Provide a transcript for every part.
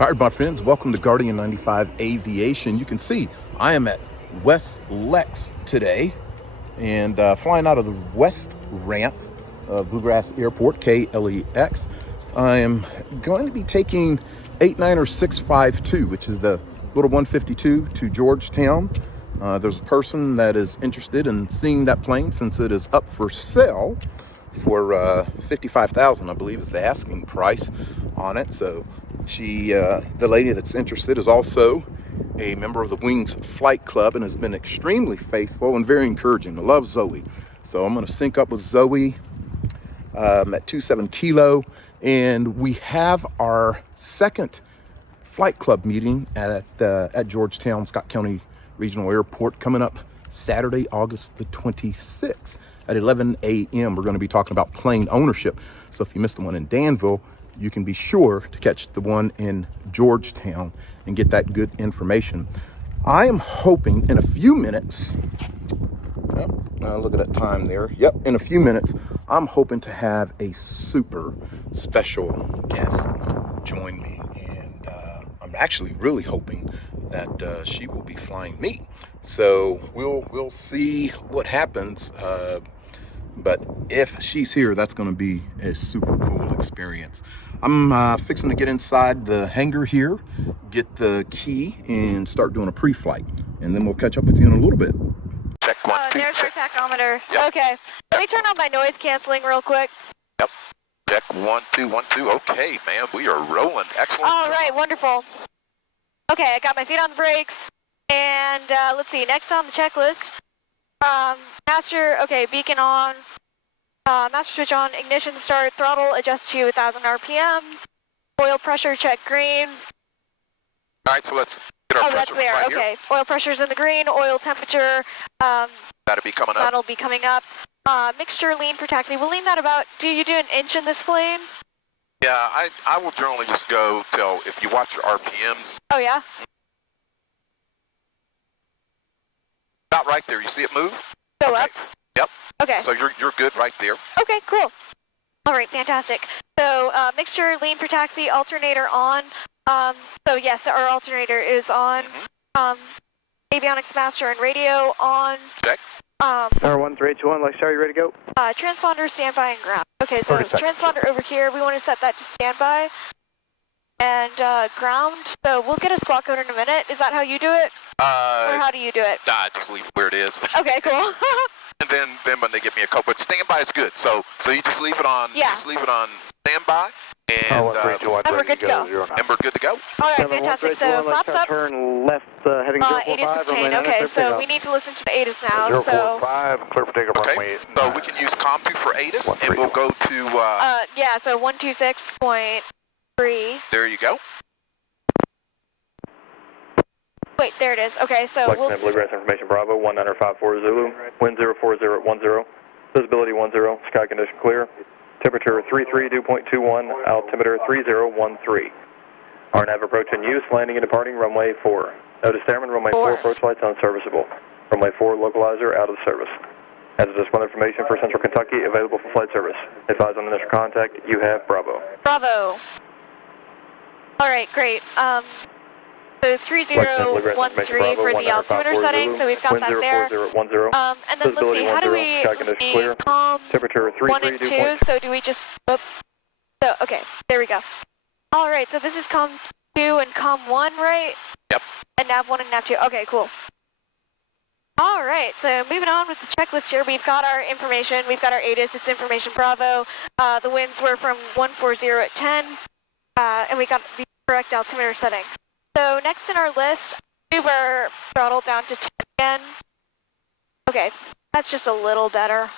All right, my friends, welcome to Guardian95 Aviation. You can see I am at West Lex today and flying out of the west ramp of Blue Grass Airport, KLEX. I am going to be taking 89652, which is the little 152 to Georgetown. There's a person that is interested in seeing that plane since it is up for sale for $55,000, I believe, is the asking price on it. So the lady that's interested is also a member of the Wings Flight Club and has been extremely faithful and very encouraging. I love Zoe. So I'm going to sync up with Zoe at 27 Kilo, and we have our second flight club meeting at Georgetown Scott County Regional Airport coming up Saturday, August the 26th at 11 a.m. We're going to be talking about plane ownership. So if you missed the one in Danville, you can be sure to catch the one in Georgetown and get that good information. I am hoping in a few minutes, look at that time there. Yep, in a few minutes, I'm hoping to have a super special guest join me. And I'm actually really hoping that she will be flying me. So we'll see what happens. But if she's here, that's going to be a super cool experience. I'm fixing to get inside the hangar here, get the key, and start doing a pre-flight. And then we'll catch up with you in a little bit. Check one, two, there's check. our tachometer. Yep. Okay. Let me turn on my noise canceling real quick. Yep. Check 1, 2, 1, 2. Okay, man, we are rolling. Excellent. All right, wonderful. Okay, I got my feet on the brakes. And let's see, next on the checklist, master, okay, beacon on. Master switch on, ignition start, throttle adjust to 1,000 RPM, oil pressure check green. All right, so let's get our pressure that's there, right okay. here. Oil pressure's in the green, oil temperature, That'll be coming up. that'll be coming up. Mixture lean for taxi, we'll lean that about, do you do an inch in this plane? Yeah, I will generally just go till, if you watch your RPMs. Oh yeah? About right there, you see it move? Go Okay. up? Yep. Okay. So you're good right there. Okay, cool. All right, fantastic. So mixture, lean for taxi, alternator on. So yes, our alternator is on. Avionics master and radio on. Check. Tower 1381, Lexington, are you ready to go? Transponder, standby, and ground. Okay, so transponder over here, we want to set that to standby. And ground, so we'll get a squawk code in a minute. Is that how you do it? Or how do you do it? Just leave it where it is. Okay, cool. And then when they give me a code, but standby is good. So you just leave it on. Yeah. Just leave it on standby, and we're good to go. And we're good to go. All right, fantastic. So flaps up. Turn left, heading 045. ATIS obtained. Okay, so we need to listen to the ATIS now. 045, clear for takeoff. Okay. So we can use COM2 for ATIS, and we'll go to. Yeah. So 126.3. There you go. Wait, there it is. Okay, so Lexington Blue Grass Information Bravo 1954 Zulu. Wind 04010. Visibility 10. Sky condition clear. Temperature 33.21. Altimeter 3013. RNAV approach in use. Landing and departing runway 4. Notice airman runway 4 approach lights unserviceable. Runway 4 localizer out of service. As of this one information for Central Kentucky available for flight service. Advise on initial contact. You have Bravo. Bravo. All right, great. So 3013 for the altimeter setting, so we've got that there. And then let's see, how do we see COM 1 and 2, so do we just, so, okay, there we go. All right, so this is COM 2 and COM 1, right? Yep. And nav 1 and nav 2, okay, cool. All right, so moving on with the checklist here, we've got our information, we've got our ATIS, it's information Bravo. The winds were from 140 at 10, and we got the correct altimeter setting. So next in our list, move our throttle down to 10 again. Okay, that's just a little better.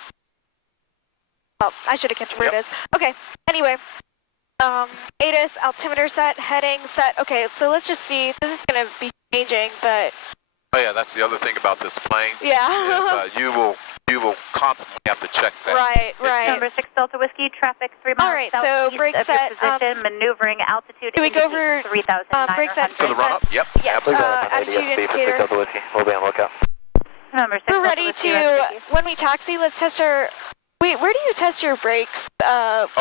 Oh, I should have kept it where it is. Okay, anyway, ATIS, altimeter set, heading set. Okay, so let's just see. This is going to be changing, but... Oh yeah, that's the other thing about this plane. Yeah. Is, you will constantly have to check that. Right. Number 6 Delta Whiskey, traffic 3 miles All right, so brake set. Position, maneuvering altitude. Do we go over brake set? To the run up? Yep. Yes. Attitude indicator. Delta Whiskey, we'll be on lookout. Number 6 We're ready to, when we taxi, let's test our, Wait, where do you test your brakes,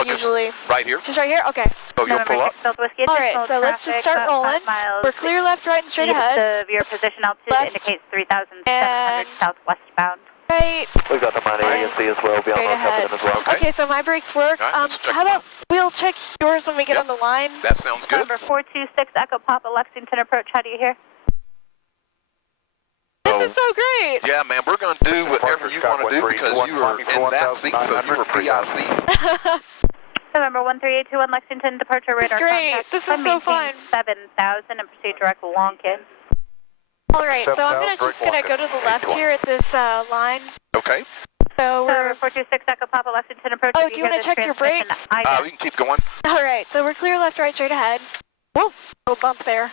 usually? Just right here. Just right here? Okay. So you'll pull up. Delta Whiskey, All right, so let's just start rolling. We're clear left, right, and straight ahead. Of your position altitude Left. indicates 3,700 And southwestbound. Right. We've got the minor And ESC as well, beyond straight our ahead. captain as well. Okay. Okay, so my brakes work. All right, let's check How about we'll check yours when we get Yep. on the line? That sounds good. Number 426 Echo Papa Lexington approach. How do you hear? This is so great. Yeah, man, we're going to do whatever you want to do because you were in that seat, so you were PIC. November 13821 Lexington departure radar great. contact. This is so fun. 7,000 and proceed direct Lonkin. All right, so I'm just gonna go to the left here at this line. Okay. So November we're 426 Echo Papa Lexington approach. Oh, do you want to check your brakes? We can keep going. All right, so we're clear left, right, straight ahead. Whoa, little bump there.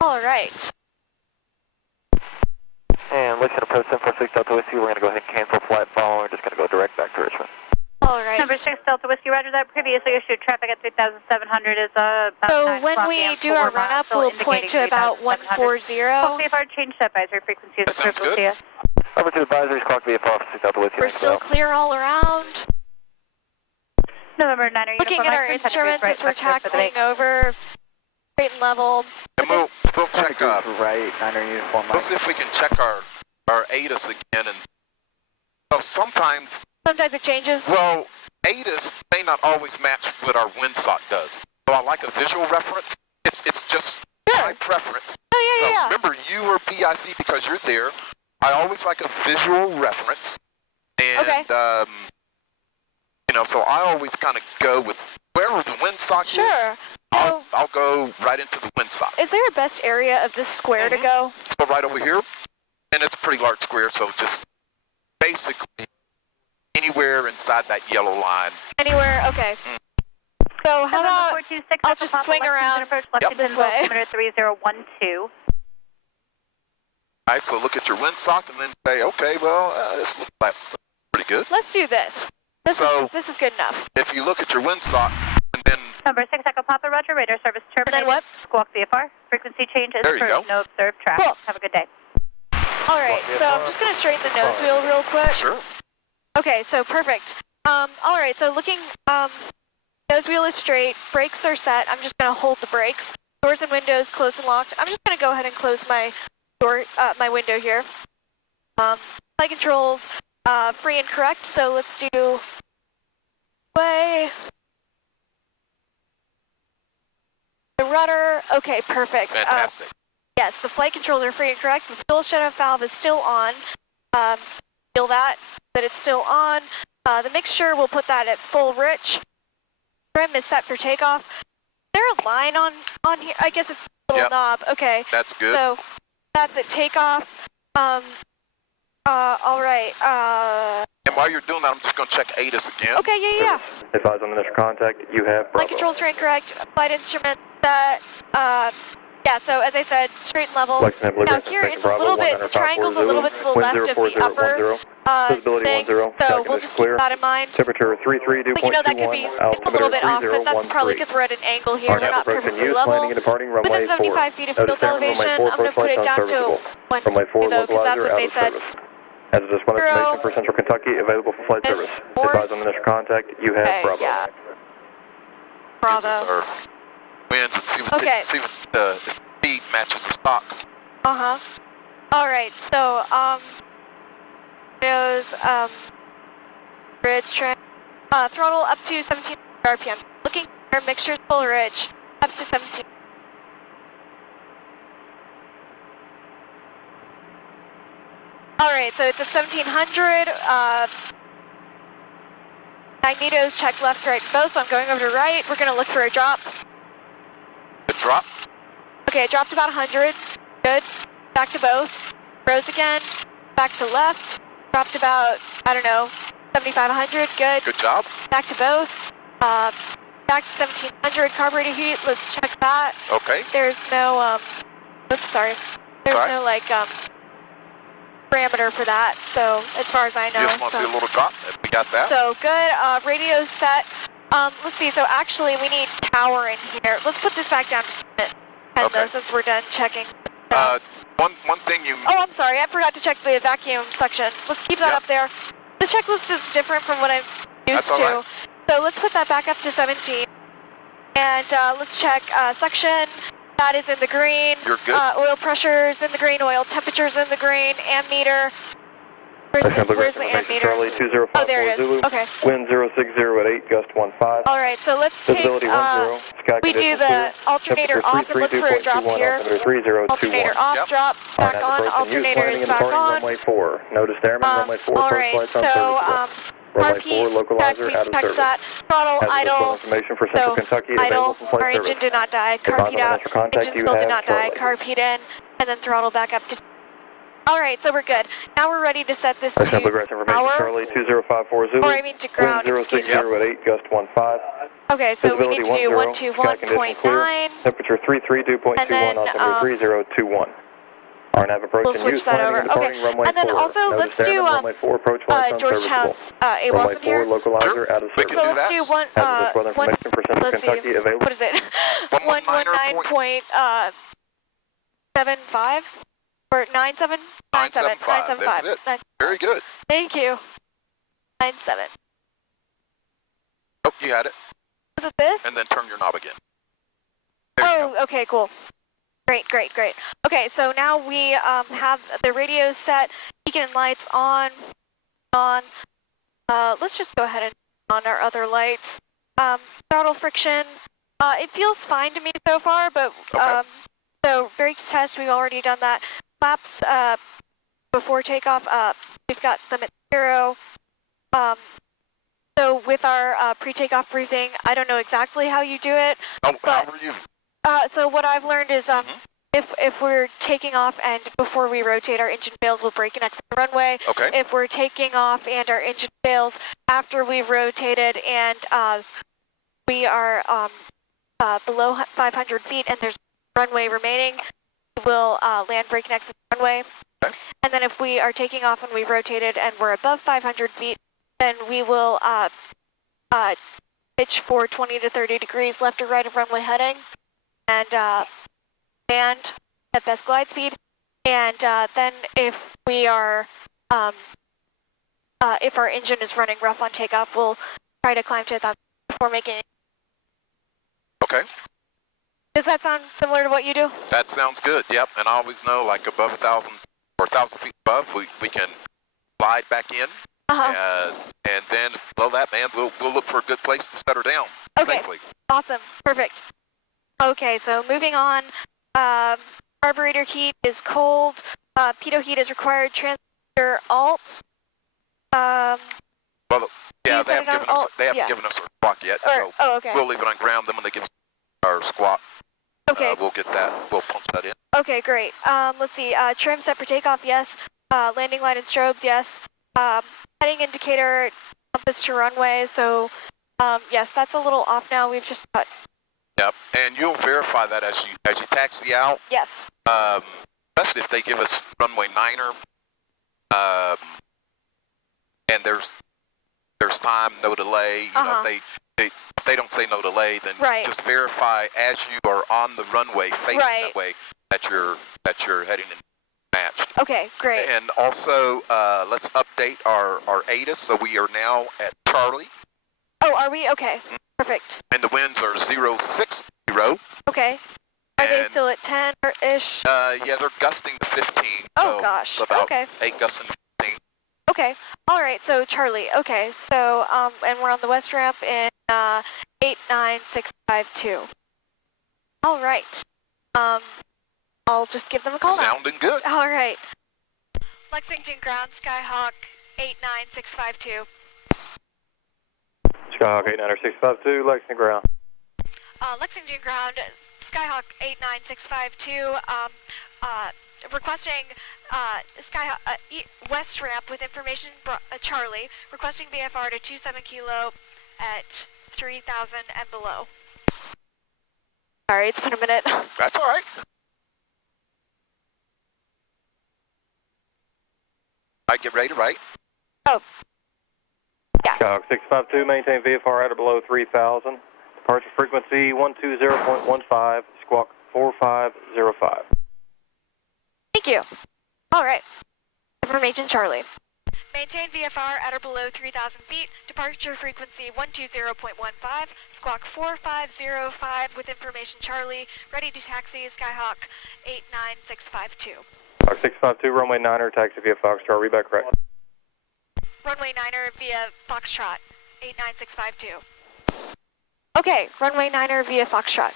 All right. And Lexington approach 746 Delta Whiskey, we're going to go ahead and cancel flight following. We're just going to go direct back to Richmond. All right. Number 6 Delta Whiskey, roger that. Previously issued traffic at 3,700 is about So 9 when o'clock we AM, do 4 our run up, miles, still we'll point to indicating about 3,700. 140. Hopefully if our change advisory frequency is That sounds approved, good. we'll see you. Over to advisories, clock VFR for 6 Delta Whiskey. We're still clear all around. November 9 Looking at our instruments as we're taxiing over, straight and level. And we'll check, right, 9er uniform. we'll see if we can check our ATIS again. And well, sometimes Sometimes it changes. Well, ATIS may not always match what our windsock does. So I like a visual reference. It's just my preference. Oh, So yeah. remember, you are PIC because you're there. I always like a visual reference. And, Okay. you know, so I always kind of go with wherever the windsock is. Sure. So, I'll go right into the windsock. is there a best area of this square to go? So right over here, and it's a pretty large square, so just basically anywhere inside that yellow line. Anywhere? Okay. So how about 426 I'll just swing around approach this Lexington way. altimeter 3012. All right, so look at your windsock and then say, okay, well, this looks like pretty good. Let's do this. This is good enough. If you look at your windsock and then, Number 6 Echo Papa, roger, radar service terminated. And then what? Squawk VFR, frequency change is There you approved, go. no observed traffic. Cool. Have a good day. All right, so I'm just going to straighten the nose wheel real quick. sure. Okay, so perfect. All right, so looking, nose wheel is straight, brakes are set. I'm just going to hold the brakes. Doors and windows closed and locked. I'm just going to go ahead and close my door, my window here. Flight controls, free and correct. So let's do way. The rudder. Okay, perfect. Fantastic. Yes, the flight controls are free and correct. The fuel shut-off valve is still on. Feel that it's still on. The mixture, we'll put that at full rich. Trim is set for takeoff. Is there a line on here? I guess it's a little Yep. knob. Okay. That's good. So that's at takeoff. All right. And while you're doing that, I'm just going to check ATIS again. Okay, yeah. Advise on the initial contact, you have Flight Bravo. controls are incorrect. Flight instrument set. Yeah, so as I said, straight and level. Lexington Blue Now Grass here Airport, it's a little bit, the triangle's a little bit to the left of the upper Visibility thing, 10, so we'll just keep clear. that in mind. Temperature 33 But you know, that could be it's a little bit off, but that's probably because we're at an angle here. We're not perfectly level. landing and departing runway Within 75 feet of field elevation, I'm going to put it down to 1 runway 4 though, because that's localizer what out they of said. service. As a display information for Central Kentucky, available for flight service. Advise on the initial contact, you have Okay, Bravo. yeah. Gives us Bravo. our winds and see what, Okay. see what the speed matches the stock. Uh-huh. All right, so, those, bridge trim, throttle up to 17 RPM. Looking for mixture full rich, up to 17. All right, so it's at 1700. Magnetos check left, right, and both, so I'm going over to right. We're going to look for a drop. The drop. Okay, it dropped about 100. Good. Back to both. Rose again. Back to left. Dropped about, I don't know, 7500. Good. Good job. Back to both. Back to 1700. Carburetor heat. Let's check that. Okay. There's no, oops, sorry. There's Sorry. no, like, parameter for that, so as far as I know. You just want to so. see a little drop. We got that. So good. Radio set. Let's see, so actually we need tower in here. Let's put this back down to 10 Okay. though, since we're done checking. One thing you... Oh, I'm sorry, I forgot to check the vacuum section. Let's keep that Yep. up there. This checklist is different from what I'm used That's all to. right. So let's put that back up to 17. And let's check suction. That is in the green. You're good. Oil pressure is in the green. Oil temperature is in the green. Ammeter. Where's the ammeter? Charlie 2054 Oh, there it is. Zulu. Okay. Wind 060 at 8, gust 15. All right, so let's take, Visibility 10, sky we do conditions the clear. alternator Temperature off and look for a drop 32.21, here. altimeter 3021. Alternator off, Yep. drop, back on, alternator is back on. Runway 4. Notice airman, runway 4, All approach right, lights so unserviceable. Runway 4, RP, localizer out of text service. that, throttle, Hazardous idle, fuel information for Central so Kentucky idle, available from flight our service. engine did not die, Advise carb heat on out, initial contact engine you still did have not die, shortly. carb heat in, and then throttle back up to... All right, so we're good. Now we're ready to set this to Lexington Blue Grass information, power, Charlie 2054 Zulu. or I mean to ground, Wind excuse 060 me. at 8, gust 15. Okay, so we Visibility need to do 10, sky conditions clear. 121.9. Temperature 332.21, And then, altimeter 3021. RNAV approach We'll and switch use that planning over. and departing Okay. runway And then 4. also, Notice let's do, airman, runway 4, approach lights Georgetown's unserviceable. AWOS Runway in here. 4, localizer out of We service. can So do let's that. do one, Hazardous weather one, information for Central let's see, Kentucky available. what is it? 119.75 or 97? 975, that's it. Very good. Thank you. 97. Oh, you had it. Was it this? And then turn your knob again. There you go. Oh, okay, cool. Great, great, great. Okay, so now we have the radio set, beacon lights on. Let's just go ahead and turn on our other lights. Throttle friction. It feels fine to me so far, but Okay. so brakes test, we've already done that. Flaps before takeoff, we've got them at 0. So with our pre-takeoff briefing, I don't know exactly how you do it. Oh, but- how are you? So what I've learned is if we're taking off and before we rotate, our engine fails, we'll brake and exit the runway. Okay. If we're taking off and our engine fails after we've rotated and we are below 500 feet and there's runway remaining, we'll land, brake, and exit the runway. Okay. And then if we are taking off and we've rotated and we're above 500 feet, then we will pitch for 20 to 30 degrees left or right of runway heading and land at best glide speed. And then if we are, if our engine is running rough on takeoff, we'll try to climb to 1,000 before making it. Okay. Does that sound similar to what you do? That sounds good. Yep. And I always know, like above 1,000 or 1,000 feet above, we can slide back in. And then below that, man, we'll look for a good place to set her down safely. Awesome. Perfect. Okay, so moving on. Carburetor heat is cold. Pitot heat is required. Transmitter alt. Well, yeah, you they set haven't it on given us alt? they haven't Yeah. given us a squawk yet, Or, so oh, okay. we'll leave it on ground. Then when they give us our squawk, Okay. we'll get that. We'll punch that in. Okay, great. Let's see. Trim set for takeoff, yes. Landing light and strobes, yes. Heading indicator, compass to runway. So, yes, that's a little off now. We've just got. Yep. And you'll verify that as you taxi out. Yes. Especially if they give us runway 9er. And there's time, no delay. You know, if they don't say no delay, then Right. just verify as you are on the runway facing Right. that way that you're heading in matched. Okay, great. And also, let's update our ATIS. So we are now at Charlie, Oh, are we? Okay, perfect. and the winds are 060. Okay. Are they And- still at 10-ish? Yeah, they're gusting to 15. Oh, so gosh. About Okay. 8 gusting to 15. Okay. All right. So Charlie. Okay. So and we're on the west ramp in 89652. All right. I'll just give them a call now. Sounding good. All right. Lexington ground Skyhawk 89652. Skyhawk 89652, Lexington ground. Lexington ground Skyhawk 89652. Requesting Skyhawk west ramp with information. Charlie requesting VFR to 27 kilo at 3,000 and below. Sorry, it's been a minute. That's all right. All right, get ready to write. Oh. Yeah. Skyhawk 652, maintain VFR at or below 3,000. Departure frequency 120.15, squawk 4505. Thank you. All right. Information Charlie. Maintain VFR at or below 3,000 feet. Departure frequency 120.15, squawk 4505 with information Charlie. Ready to taxi Skyhawk 89652. Skyhawk 652, runway 9er, taxi via Foxtrot, read back correct. Runway 9er via Foxtrot 89652. Okay, runway 9er via Foxtrot.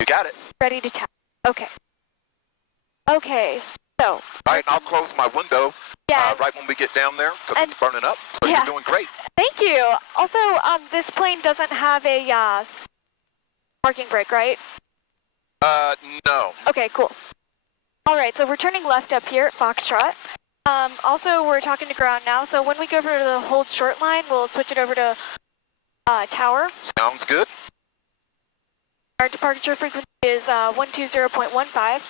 You got it. Ready to taxi. Okay. Okay, so. All right, and I'll close my window Yeah. right when we get down there because it's burning up. So yeah. you're doing great. Thank you. Also, this plane doesn't have a parking brake, right? No. Okay, cool. All right, so we're turning left up here at Foxtrot. Also, we're talking to ground now, so when we go over to the hold short line, we'll switch it over to tower. Sounds good. Our departure frequency is 120.15.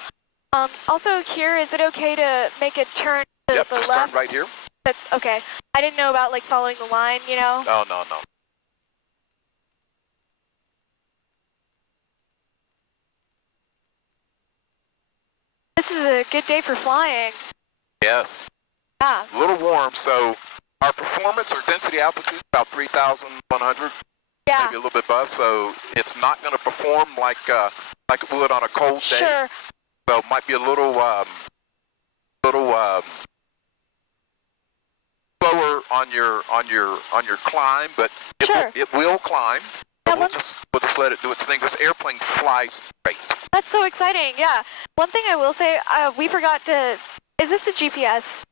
Also here, is it okay to make a turn to Yep, the just left? turn right here. That's okay. I didn't know about like following the line, you know? No, no, no. This is a good day for flying. Yes. Yeah. A little warm, so our performance or density altitude is about 3,100, Yeah. maybe a little bit above, so it's not going to perform like it would on a cold day. Sure. So it might be a little slower on your climb, but it will climb. So Yeah, we'll just let it do its thing. This airplane flies great. That's so exciting, yeah. One thing I will say, we forgot to, is this the GPS?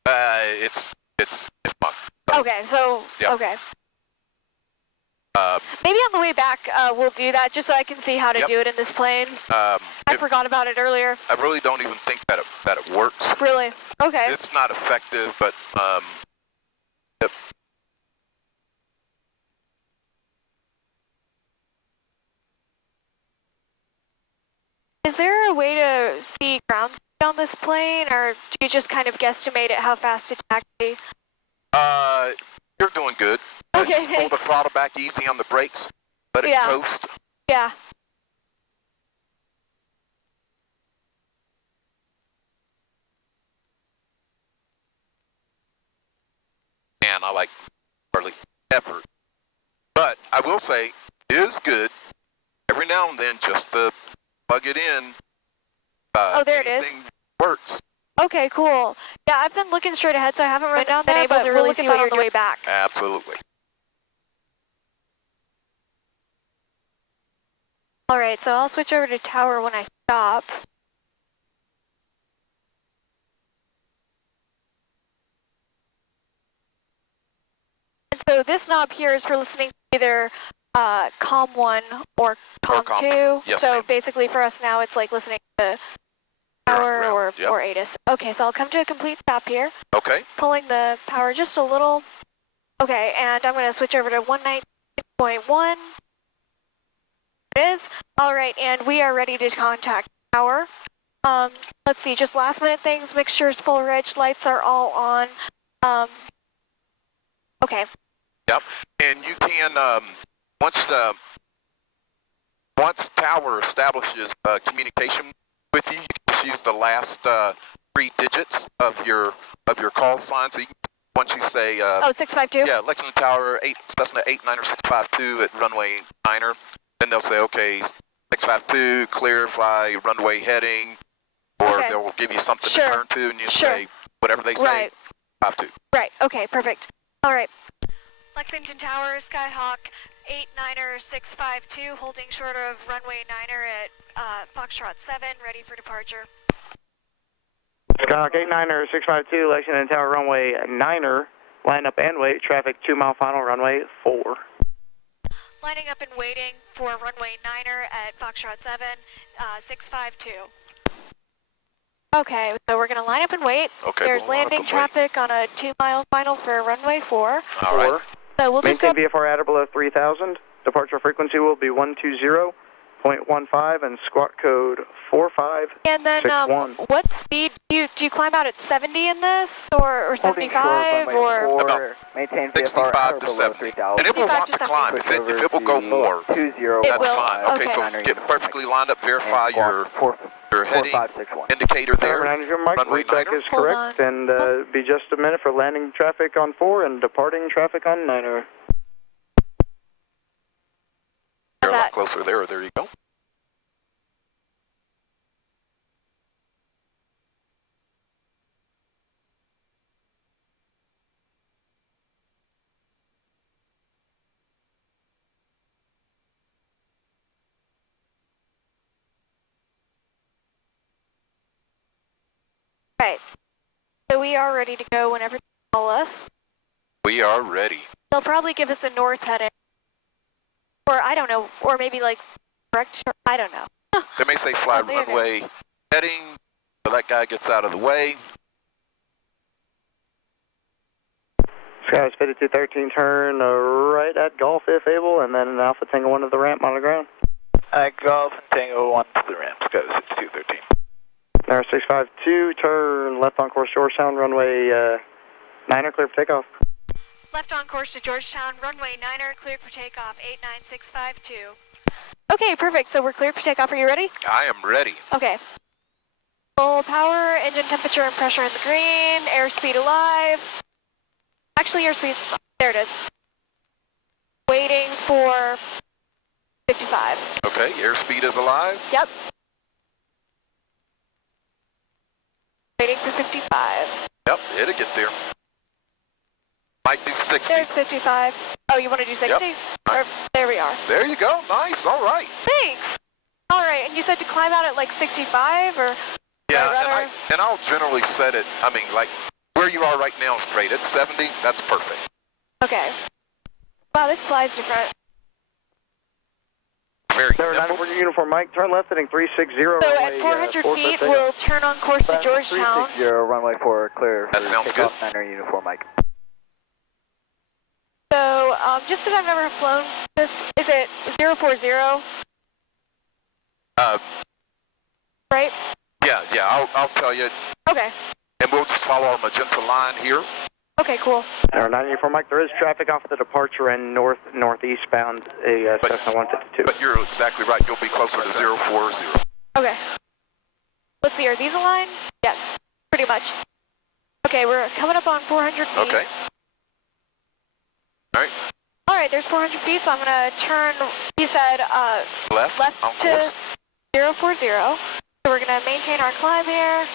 It's fun. Okay, so, Yep. okay. Maybe on the way back, we'll do that just so I can see how to Yep. do it in this plane. I forgot about it earlier. I really don't even think that it works. Really? Okay. It's not effective, but yep. Is there a way to see ground speed on this plane, or do you just kind of guesstimate at how fast to taxi? You're doing good. Okay, Just pull the thanks. throttle back easy on the brakes. Let it Yeah. coast. Yeah. And I like hardly ever. But I will say, it is good every now and then just to plug it in. Oh, there it is. Anything works. Okay, cool. Yeah, I've been looking straight ahead, so I haven't been able to really see what you're doing on the way back. Absolutely. All right, so I'll switch over to tower when I stop. And so this knob here is for listening to either COM 1 or COM 2. Yes, so ma'am. basically for us now, it's like listening to power or ATIS. Okay, so I'll come to a complete stop here. Okay. Pulling the power just a little. Okay, and I'm going to switch over to 119.1. It is. All right, and we are ready to contact tower. Let's see, just last minute things, mixtures, full reg, lights are all on. Okay. Yep. And you can, once tower establishes communication with you, you can just use the last 3 digits of your call sign. So you can, once you say, 652? yeah, Lexington Tower, Cessna 89652 at runway 9er, then they'll say, okay, 652, clear, fly, runway heading, or they'll give you something to turn to, and you say whatever they say, 52. Right, okay, perfect. All right. Lexington Tower, Skyhawk 89652, holding short of runway 9er at Foxtrot 7, ready for departure. Skyhawk 89652, Lexington Tower, runway 9er, line up and wait, traffic 2 mile final, runway 4. Lining up and waiting for runway 9er at Foxtrot 7, 652. Okay, so we're going to line up and wait. Okay, There's we'll line up landing and traffic on a 2 mile final for runway 4. All right. So we'll just go. Maintain VFR at or below 3,000. Departure frequency will be 120. .15 and squawk code 4561. And then what speed do you climb out at 70 in this, or 75, or About maintain 65 to 70. And it will 65 want to to climb. If it will go more, It that's will, fine. Okay, okay. so get perfectly lined up. Verify your heading 4561. indicator there. Mike, Runway recheck Niner. is correct, and be just a minute for landing traffic on 4 and departing traffic on 9er. You're a lot closer there. There you go. Right. So we are ready to go whenever they call us. We are ready. They'll probably give us a north heading. Or I don't know, or maybe like correct, I don't know. They may say fly there you go. runway heading, so that guy gets out of the way. Skies 5213, turn right at Golf if able, and then Alpha Tango 1 to the ramp on the ground. Golf and Tango 1 to the ramp, Skies 6213. Now 652, turn left on course Georgetown, runway 9er, clear for takeoff. Left on course to Georgetown, runway 9er, cleared for takeoff, 89652. Okay, perfect. So we're cleared for takeoff. Are you ready? I am ready. Okay. Full power, engine temperature and pressure in the green, airspeed alive. Actually, airspeed, there it is. Waiting for 55. Okay, airspeed is alive. Yep. Waiting for 55. Yep, it'll get there. Might do 60. There's 55. Oh, you want to do 60? Yep. Or, there we are. There you go. Nice. All right. Thanks. All right, and you said to climb out at like 65, or? Yeah, and I'll generally set it, I mean, like, where you are right now is great. At 70, that's perfect. Okay. Wow, this flies different. Very There, nimble. 9 for your uniform, Mike. Turn left heading 360. So runway, at 400 4 feet, for we'll turn on course to Georgetown. 360, runway 4, clear That for sounds takeoff, good. 9er uniform, Mike. So just because I've never flown this, is it 040? Right? Yeah, I'll tell you. Okay. And we'll just follow our magenta line here. Okay, cool. Our 9 uniform, Mike. There is traffic off the departure and northeast bound, a Cessna 152. But you're exactly right. You'll be closer to 040. Okay. Let's see, are these aligned? Yes, pretty much. Okay, we're coming up on 400 feet. Okay. All right. All right, there's 400 feet, so I'm going to turn, he said, Left on to course. 040. So we're going to maintain our climb here.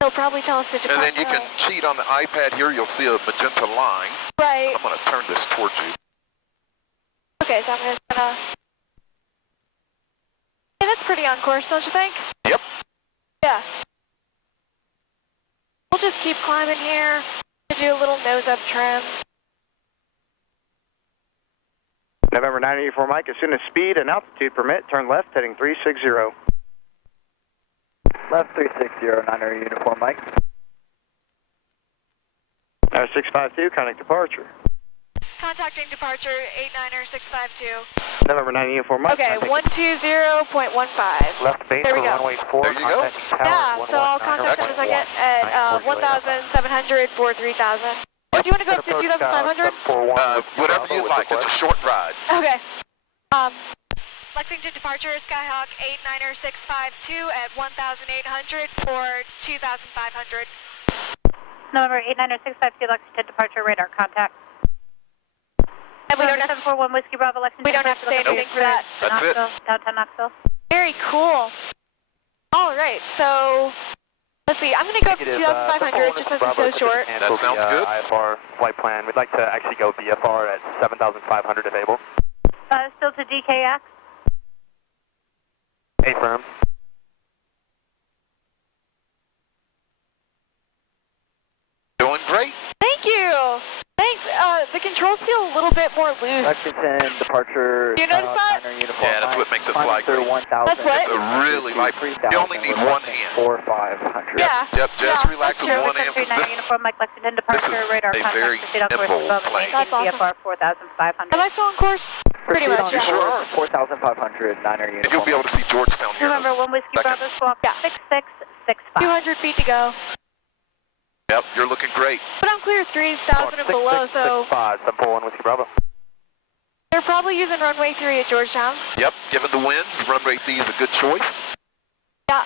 He'll probably tell us to depart. And then you can cheat on the iPad here. You'll see a magenta line. Right. I'm going to turn this towards you. Okay, so I'm just going to... Hey, that's pretty on course, don't you think? Yep. Yeah. We'll just keep climbing here to do a little nose-up trim. November 9 uniform, Mike. As soon as speed and altitude permit, turn left heading 360. Left 360, 9er uniform, Mike. 652, contact departure. Contacting departure 89652. November 9 uniform, Mike. Okay, 120.15. Left base There we for go. runway 4. There you go. Yeah, so I'll contact them as I get at 1,700 for 3,000. Or do you want to go up to 2,500? Whatever you'd like. It's a short ride. Okay. Lexington departure, Skyhawk 89652 at 1,800 for 2,500. November 89652, Lexington departure, radar contact. And we don't have 741 Whiskey Bravo, Lexington. we don't have to say anything for that. That's it. Downtown Knoxville. Very cool. All right, so let's see. I'm going to go up to 2,500 just since it's so short. That sounds good. IFR flight plan. We'd like to actually go VFR at 7,500 if able. Still to DKX. Affirm. Doing great. Thank you. Thanks. the controls feel a little bit more loose. Lexington, departure. Do you notice that? Yeah, that's what makes it fly great. That's what? It's a really light. You only need one hand. 4,500. Yeah. Yep, just relax with one hand. Three niner uniform, Mike Lexington, This departure, is radar a contact, very proceed on course nimble to Bowman, plane. That's awesome. VFR 4,500. Am I still on course? Pretty much, yeah. sure are. 4,500, niner uniform. And you'll be able to see Georgetown here. Remember, 1 Whiskey Bravo, squawk Yeah. 6665. 200 feet to go. Yep, you're looking great. But I'm clear 3,000 and below, so 5, Temple 1 Whiskey Bravo. they're probably using runway 3 at Georgetown. Yep, given the winds, runway 3 is a good choice. Yeah.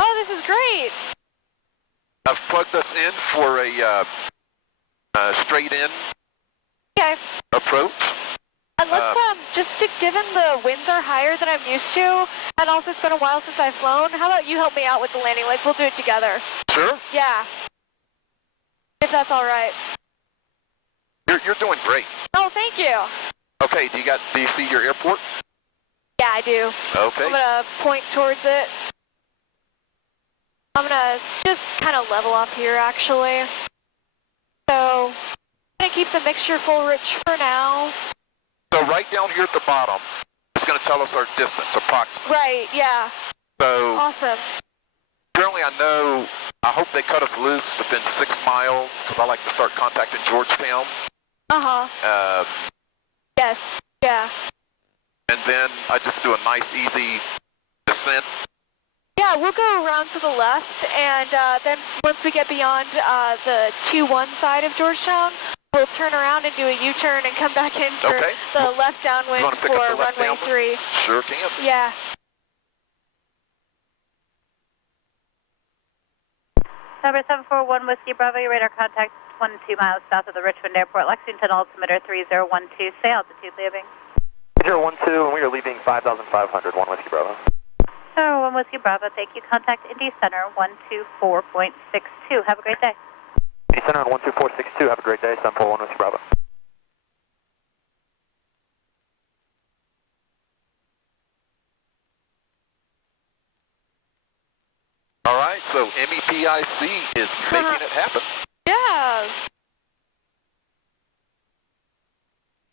Oh, this is great. I've plugged us in for a straight in Okay. approach. And let's, just given the winds are higher than I'm used to, and also it's been a while since I've flown, how about you help me out with the landing? Like, we'll do it together. Sure, Yeah. If that's all right. you're doing great. Oh, thank you. Okay, do you see your airport? Yeah, I do. Okay. I'm gonna point towards it. I'm gonna just kind of level up here, actually. So, I'm gonna keep the mixture full rich for now. So right down here at the bottom is going to tell us our distance, approximately. Right, yeah. So Awesome. currently I hope they cut us loose within 6 miles, because I like to start contacting Georgetown. Uh-huh. Yes, yeah. And then I just do a nice, easy descent. Yeah, we'll go around to the left, and then once we get beyond the 2-1 side of Georgetown, we'll turn around and do a U-turn and come back in for Okay. the left downwind wanna pick for up the left runway downwind? 3. Sure can. Yeah. Number 741 Whiskey Bravo, your radar contact 22 miles south of the Richmond Airport, Lexington, altimeter 3012, say altitude leaving. 012, and we are leaving 5,500, 1 Whiskey Bravo. Number 1 Whiskey Bravo, thank you. Contact Indy Center 124.62. Have a great day. Indy Center on 12462, have a great day, Temple 1 Whiskey Bravo. All right, so MEPIC is making it happen. Yeah.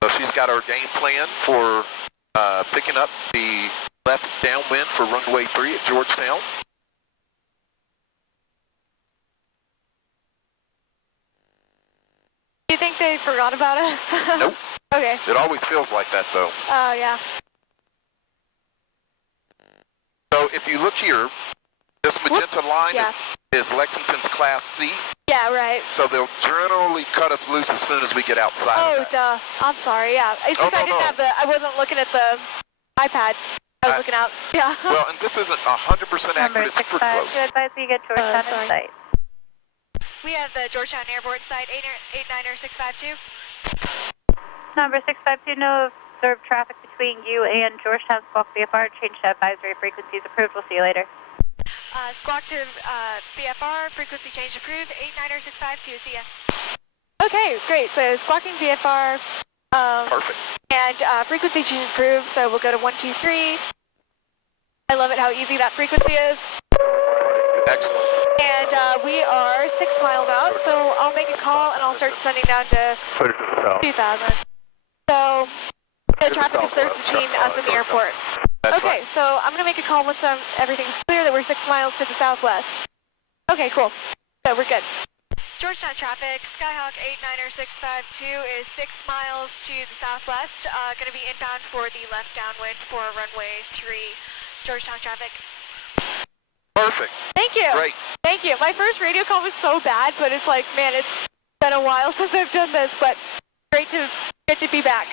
So she's got our game plan for picking up the left downwind for runway 3 at Georgetown. Do you think they forgot about us? Nope. Okay. It always feels like that, though. Oh, yeah. So if you look here, this magenta line Yeah. is Lexington's Class C. Yeah, right. So they'll generally cut us loose as soon as we get outside. Oh, of that. duh. I'm sorry, yeah. It's Oh, just I no, didn't no. have I wasn't looking at the iPad. I was looking out. Yeah. Well, and this isn't 100% Number accurate. It's pretty 65, close. to advise you get Georgetown sorry. in sight. We have the Georgetown Airport in sight, 89652. Number 652, no observed traffic between you and Georgetown Squawk VFR. Change to advisory frequencies approved. We'll see you later. Squawk to VFR, frequency change approved, 89652. See ya. Okay, great. So squawking VFR. Perfect. And frequency change approved, so we'll go to 123. I love it how easy that frequency is. Excellent. And we are 6 miles out, so I'll make a call and I'll start descending down to 2,000. So the traffic observed between us and the airport. That's Okay, right. so I'm going to make a call once everything's clear that we're 6 miles to the southwest. Okay, cool. So we're good. Georgetown traffic, Skyhawk 89652 is 6 miles to the southwest. Going to be inbound for the left downwind for runway 3. Georgetown traffic. Perfect. Thank you. Great. Thank you. My first radio call was so bad, but it's like, man, it's been a while since I've done this, but great to be back.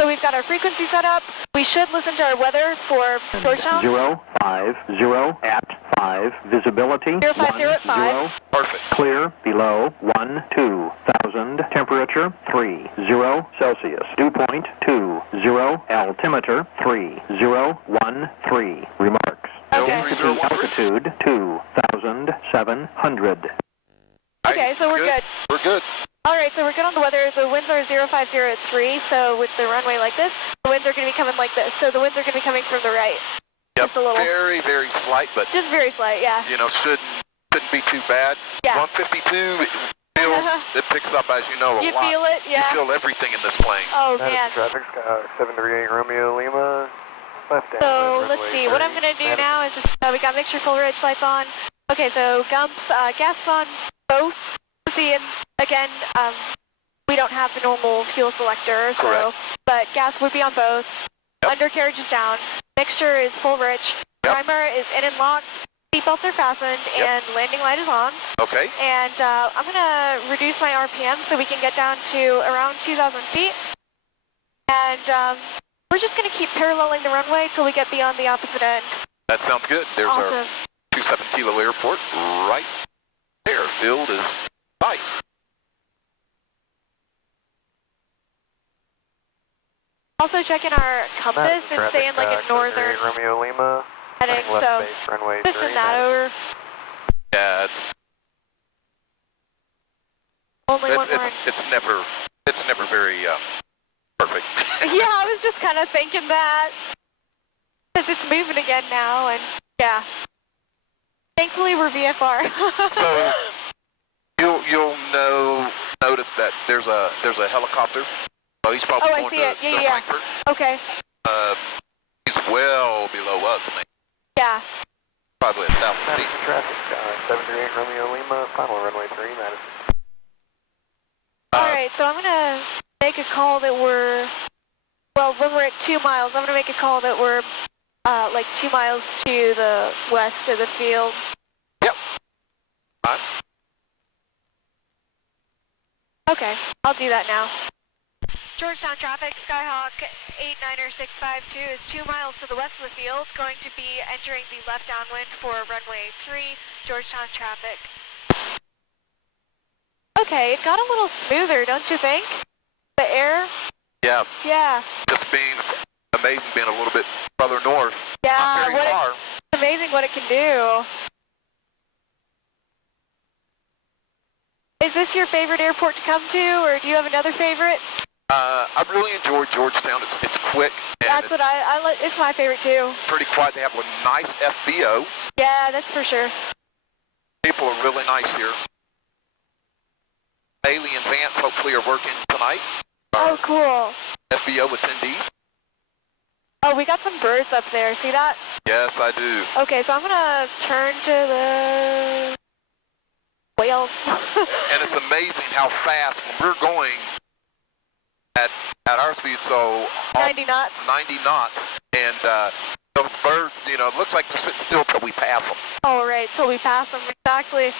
So we've got our frequency set up. We should listen to our weather for Georgetown. 050 at 5, visibility 050 at 5. Perfect. clear below 12,000, temperature 30 Celsius, dew point 20, altimeter 3013, remarks. Okay. Altitude 2,700. Okay, so we're good. We're good. All right, so we're good on the weather. The winds are 050 at 3, so with the runway like this, the winds are going to be coming like this. So the winds are going to be coming from the right. Yep, just a little. very, very slight, but Just very slight, yeah. you know, shouldn't be too bad. Yeah. 152 feels, it picks up, as you know, a You lot. feel it, yeah. You feel everything in this plane. Oh, man. Traffic, 738 Romeo Lima, left down. So let's see, what I'm going to do now is just, we got mixture full ridge lights on. Okay, so Gumps, gas is on both. See, and again, we don't have the normal fuel selector, so, Correct. but gas would be on both. Yep. Undercarriage is down. Mixture is full rich. Yep. Primer is in and locked. Seatbelts are fastened, Yep. and landing light is on. Okay. And I'm going to reduce my RPM so we can get down to around 2,000 feet. And we're just going to keep paralleling the runway till we get beyond the opposite end. That sounds good. There's Awesome. our 27 Kilo Airport right there. Field is tight. Also checking our compass. It's saying like a northern Romeo Lima, heading, left so base, runway just 3, send that over. Yeah, Only one more. it's never very perfect. Yeah, I was just kind of thinking that. Because it's moving again now, and yeah. Thankfully, we're VFR. So you'll notice that there's a helicopter. Well, he's probably Oh, I going see to it. Yeah, yeah. Frankfurt. Okay. He's well below us, man. Yeah. Probably 1,000 feet. Traffic, 738 Romeo Lima, final runway 3, Madison. All right, so I'm going to make a call that we're, well, when we're at 2 miles, I'm going to make a call that we're like 2 miles to the west of the field. Yep. Fine. Okay, I'll do that now. Georgetown traffic, Skyhawk 89652 is 2 miles to the west of the field, going to be entering the left downwind for runway 3, Georgetown traffic. Okay, it got a little smoother, don't you think? The air? Yeah. Yeah. Just it's amazing being a little bit further north. Yeah, Not very far. it's amazing what it can do. Is this your favorite airport to come to, or do you have another favorite? I really enjoyed Georgetown. It's quick and That's what I like. It's my favorite too. pretty quiet. They have a nice FBO. Yeah, that's for sure. People are really nice here. Bailey and Vance hopefully are working tonight. Oh, cool. FBO attendees. Oh, we got some birds up there. See that? Yes, I do. Okay, so I'm gonna turn to the whale. And it's amazing how fast when we're going at our speed, so 90 knots. 90 knots, and those birds, you know, it looks like they're sitting still till we pass them. All right, so we pass them exactly.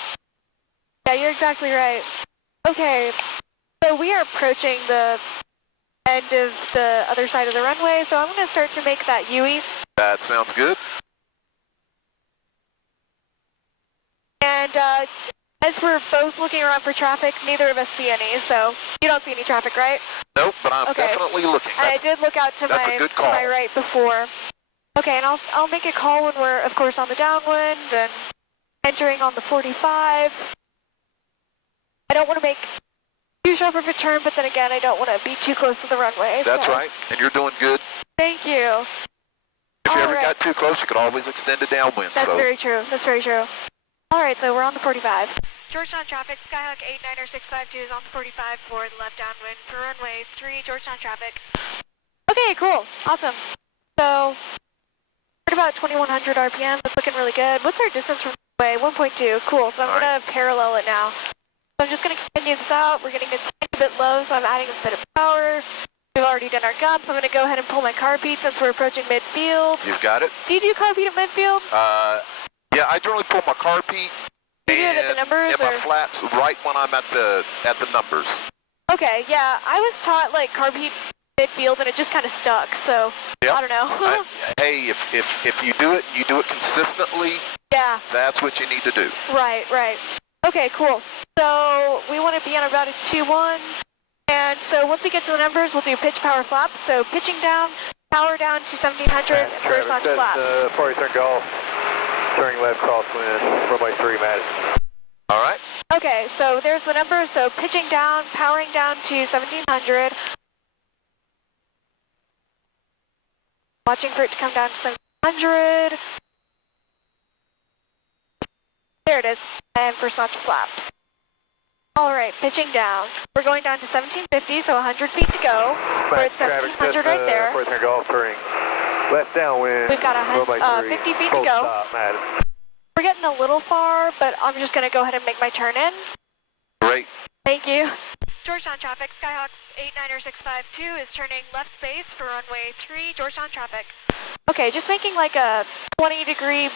Yeah, you're exactly right. Okay, so we are approaching the end of the other side of the runway, so I'm going to start to make that UE. That sounds good. And as we're both looking around for traffic, neither of us see any, so you don't see any traffic, right? Nope, but I'm Okay. definitely looking. And I did look out to that's a my, good to call. my right before. Okay, and I'll make a call when we're, of course, on the downwind and entering on the 45. I don't want to make too sharp of a turn, but then again, I don't want to be too close to the runway. That's so. right, and you're doing good. Thank you. If you ever Alright. got too close, you could always extend it downwind. That's so very true. That's very true. All right, so we're on the 45. Georgetown traffic, Skyhawk 89652 is on the 45 for the left downwind for runway 3, Georgetown traffic. Okay, cool. Awesome. So, we're at about 2100 RPM. That's looking really good. What's our distance from the runway? 1.2. Cool. So I'm going to parallel it now. So I'm just going to continue this out. We're getting a tiny bit low, so I'm adding a bit of power. We've already done our gumps. I'm going to go ahead and pull my carb heat since we're approaching midfield. You've got it. Do you do carb heat at midfield? Yeah, I generally pull my carb heat Do you do it at the numbers, and my or? flaps right when I'm at the numbers. Okay, yeah. I was taught like carb heat midfield, and it just kind of stuck. So Yep. I don't know. Hey, if you do it consistently. Yeah. That's what you need to do. Right, right. Okay, cool. So we want to be on about a 2-1. And so once we get to the numbers, we'll do pitch, power, flaps. So pitching down, power down to 1700, and first on flaps. 40 turn golf, turning left crosswind, runway 3, Madison. All right. Okay, so there's the numbers. So pitching down, powering down to 1700. Watching for it to come down to 100. There it is. And first notch flaps. Alright, pitching down. We're going down to 1750, so 100 feet to go. We're at 1700 right there. Golf turning left downwind. We've got 50 feet to go. We're getting a little far, but I'm just going to go ahead and make my turn in. Great. Thank you. Georgetown traffic, Skyhawk 89652 is turning left base for runway 3, Georgetown traffic. Okay, just making like a 20-degree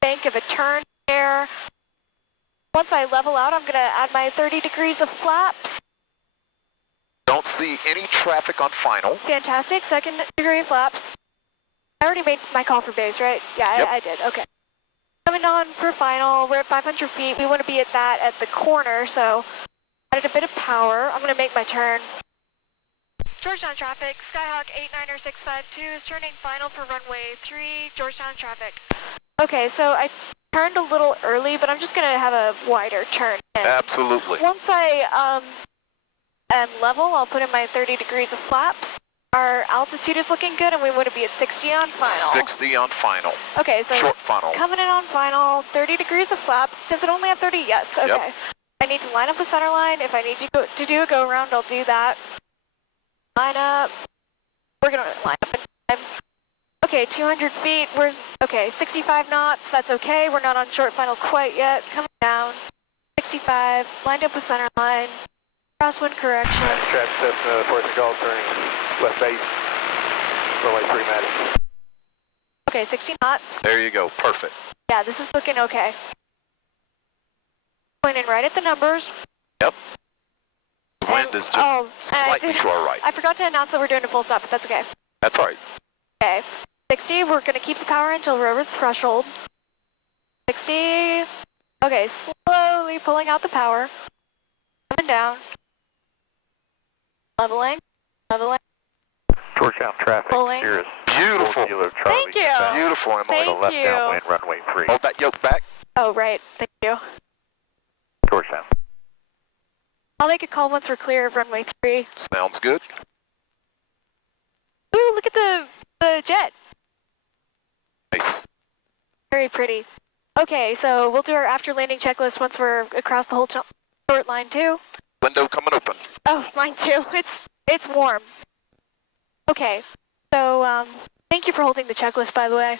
bank of a turn there. Once I level out, I'm going to add my 30 degrees of flaps. Don't see any traffic on final. Fantastic. Second degree of flaps. I already made my call for base, right? Yeah, Yep. I did. Okay. Coming on for final. We're at 500 feet. We want to be at that at the corner, so added a bit of power. I'm going to make my turn. Georgetown traffic, Skyhawk 89652 is turning final for runway 3, Georgetown traffic. Okay, so I turned a little early, but I'm just going to have a wider turn. Absolutely. Once I am level, I'll put in my 30 degrees of flaps. Our altitude is looking good, and we want to be at 60 on final. 60 on final. Okay, so short funnel. Coming in on final, 30 degrees of flaps. Does it only have 30? Yes, okay. Yep. I need to line up a center line. If I need to do a go around, I'll do that. Line up. We're going to line up in time. Okay, 200 feet. Okay, 65 knots. That's okay. We're not on short final quite yet. Coming down. 65. Lined up a center line. Crosswind correction. Traffic Cessna, Forest Golf turning left base. Runway 3 Madison. Okay, 60 knots. There you go. Perfect. Yeah, this is looking okay. Going in right at the numbers. Yep. The wind is just slightly to our right. I forgot to announce that we're doing a full stop, but that's okay. That's all right. Okay. 60, we're going to keep the power until we're over the threshold. 60. Okay, slowly pulling out the power. Coming down. Leveling. Leveling. Georgetown traffic. Pulling. Here's Beautiful. Thank you. Beautiful, Emily. Thank left you. downwind, runway 3. Hold that yoke back. Oh, right. Thank you. Georgetown. I'll make a call once we're clear of runway 3. Sounds good. Ooh, look at the jet. Nice. Very pretty. Okay, so we'll do our after landing checklist once we're across the whole short line too. Window coming open. Oh, mine too. It's warm. Okay, so thank you for holding the checklist, by the way.